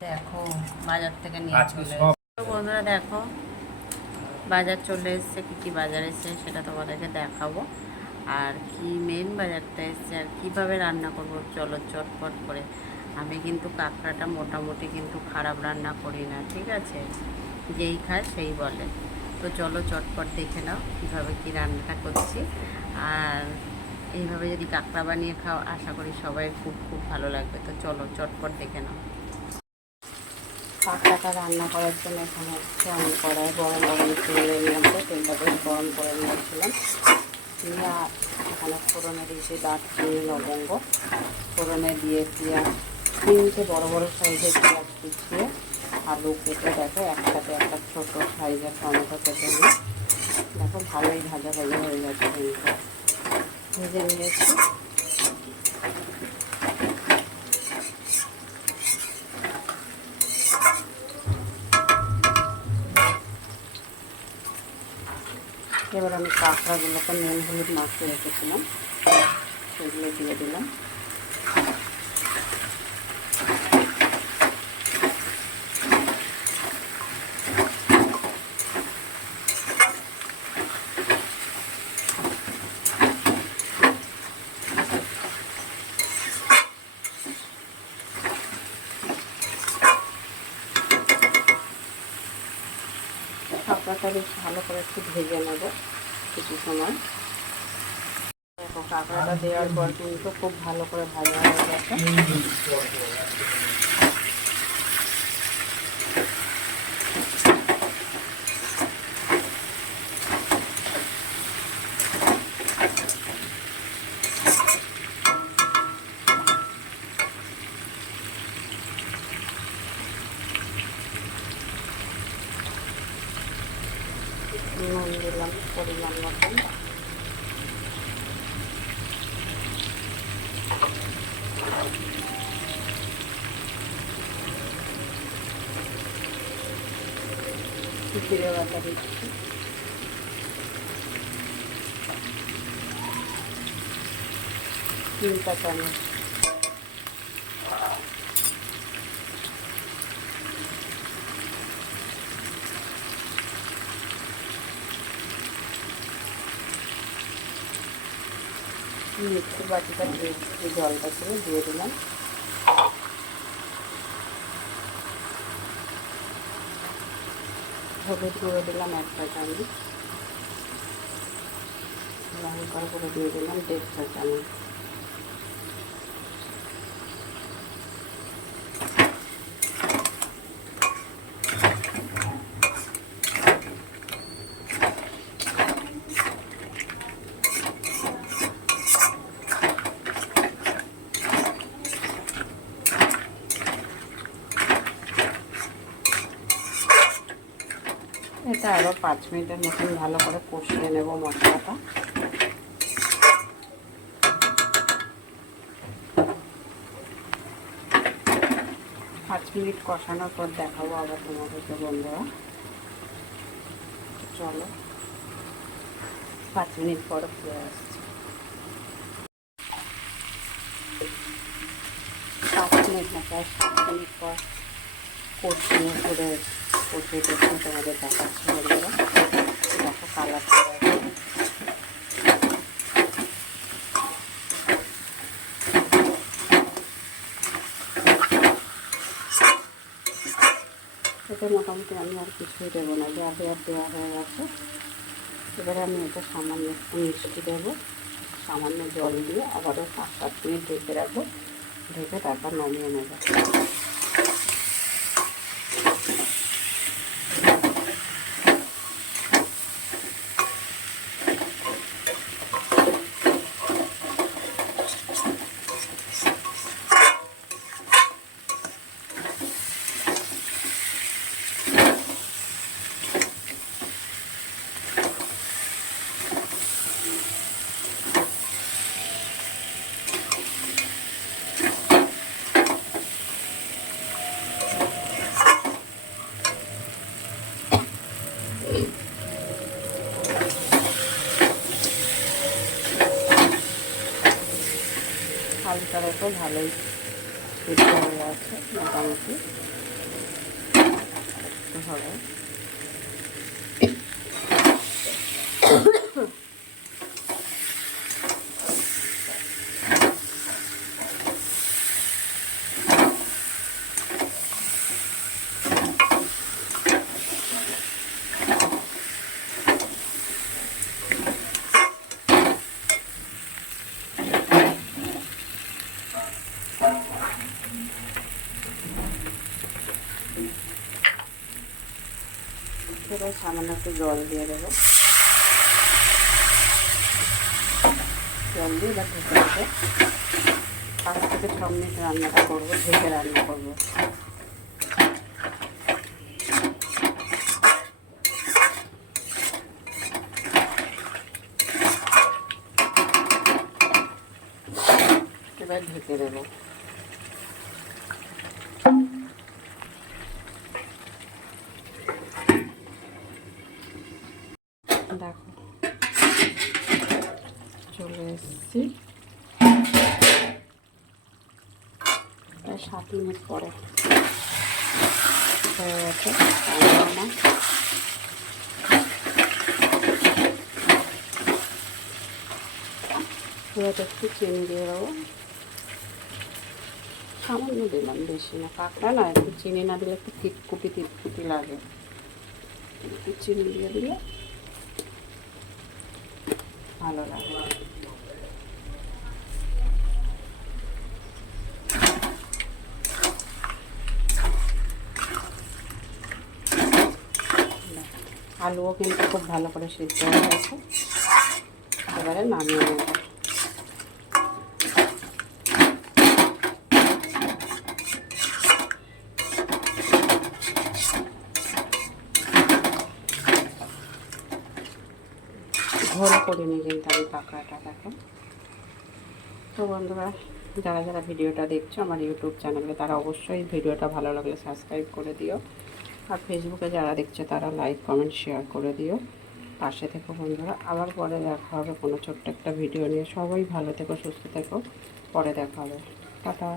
দেখো বাজার থেকে নিয়ে চলে এসেছে বন্ধুরা। দেখো বাজার চলে এসছে, কী কী বাজার এসছে সেটা তোমাদেরকে দেখাবো। আর কি মেন বাজারটা এসছে আর কীভাবে রান্না করব চলো চটপট করে। আমি কিন্তু কাঁকড়াটা মোটামুটি কিন্তু খারাপ রান্না করি না, ঠিক আছে? যেই খায় সেই বলে। তো চলো চটপট দেখে নাও কীভাবে কী রান্নাটা করছি। আর এইভাবে যদি কাঁকড়া বানিয়ে খাও আশা করি সবাই খুব খুব ভালো লাগবে। তো চলো চটপট দেখে নাও। কাঁকড়াটা রান্না করার জন্য এখানে হচ্ছে আমি কড়াই গরম তেলের মধ্যে তেলটা বেশ গরম করে নিয়েছিলাম। দিয়ে এখানে ফোড়নে দিয়েছি দারচিনি লবঙ্গ, ফোড়নে দিয়ে পেঁয়াজ, 3টে বড় বড় সাইজের পেঁয়াজ কুচিয়ে আলু কেটে দেখো একসাথে একটা ছোটো সাইজের টমেটো কেটে নিয়ে দেখো ভালোই ভাজা ভাজা হয়ে গেছে, কিন্তু ভেজে নিয়েছি। এবার আমি কাঁকড়াগুলোকে নুন হলুদ মাখিয়ে রেখেছিলাম, সেগুলো দিয়ে দিলাম। কাঁকড়াটা বেশ ভালো করে একটু ভেজে নেব কিছু সময়। দেখো কাঁকড়াটা দেওয়ার পর কিন্তু খুব ভালো করে ভাজা হয়ে গেছে। নুন দিলাম পরিমাণ মতন। জিরে বাটা দিচ্ছি, 3টা চামচ। মিক্সির বাটিটা দিয়ে জলটা ছিল দিয়ে দিলাম। হলুদ গুঁড়ো দিলাম 1টা চামচ, লঙ্কার গুঁড়ো দিয়ে দিলাম 1.5 চামচ। এটা আরও 5 মিনিটের মতন ভালো করে কষিয়ে নেব মশলাটা। পাঁচ মিনিট কষানোর পর দেখাবো আবার তোমাদেরকে বন্ধুরা। চলো 5 মিনিট পর ফিরে আসছি। 5 মিনিট না, প্রায় 7 মিনিট পর কষিয়ে করে কষিয়ে তোমাদের দেখাচ্ছি বন্ধুরা। দেখো কালার এটা মোটামুটি আমি আর কিছুই দেবো না, দেওয়া হয়ে গেছে। এবারে আমি এটা সামান্য একটু মিষ্টি দেবো, সামান্য জল দিয়ে আবারও 5-7 মিনিট ঢেকে রাখবো। ঢেকে তারপর নামিয়ে নেব। হালকা রেখে ভালোই সিদ্ধ হয়ে আছে মোটামুটি। হবে। এবার সামান্য একটু জল দিয়ে দেবো, জল দিয়ে এবার ঢেকে দেবো। 5 থেকে 6 মিনিট রান্নাটা করবো, ঢেকে রান্না করবো। এবার ঢেকে দেবো। দেখো চলে এসেছি, প্রায় 7 মিনিট পরে হয়ে গেছে রান্না। এবার একটু চিনি দিয়ে দেবো, সামান্য দিলাম, বেশি না, কাঁকড়া না, একটু চিনি না দিলে একটু তিতকুটি লাগে, একটু চিনি দিয়ে দিলে ভালো লাগে। আলুও কিন্তু খুব ভালো করে সিদ্ধ হয়ে গেছে, এবারে নামিয়ে নেব। ঝোল করিনি কিন্তু আমি কাঁকড়াটা, দেখো। তো বন্ধুরা, যারা যারা ভিডিওটা দেখছো আমার ইউটিউব চ্যানেলে, তারা অবশ্যই ভিডিওটা ভালো লাগলে সাবস্ক্রাইব করে দিও, আর ফেসবুকে যারা দেখছো তারা লাইক কমেন্ট শেয়ার করে দিও। পাশে থেকো বন্ধুরা, আবার পরে দেখা হবে কোনো ছোট্ট একটা ভিডিও নিয়ে। সবাই ভালো থেকো, সুস্থ থেকো, পরে দেখা হবে, টাটা।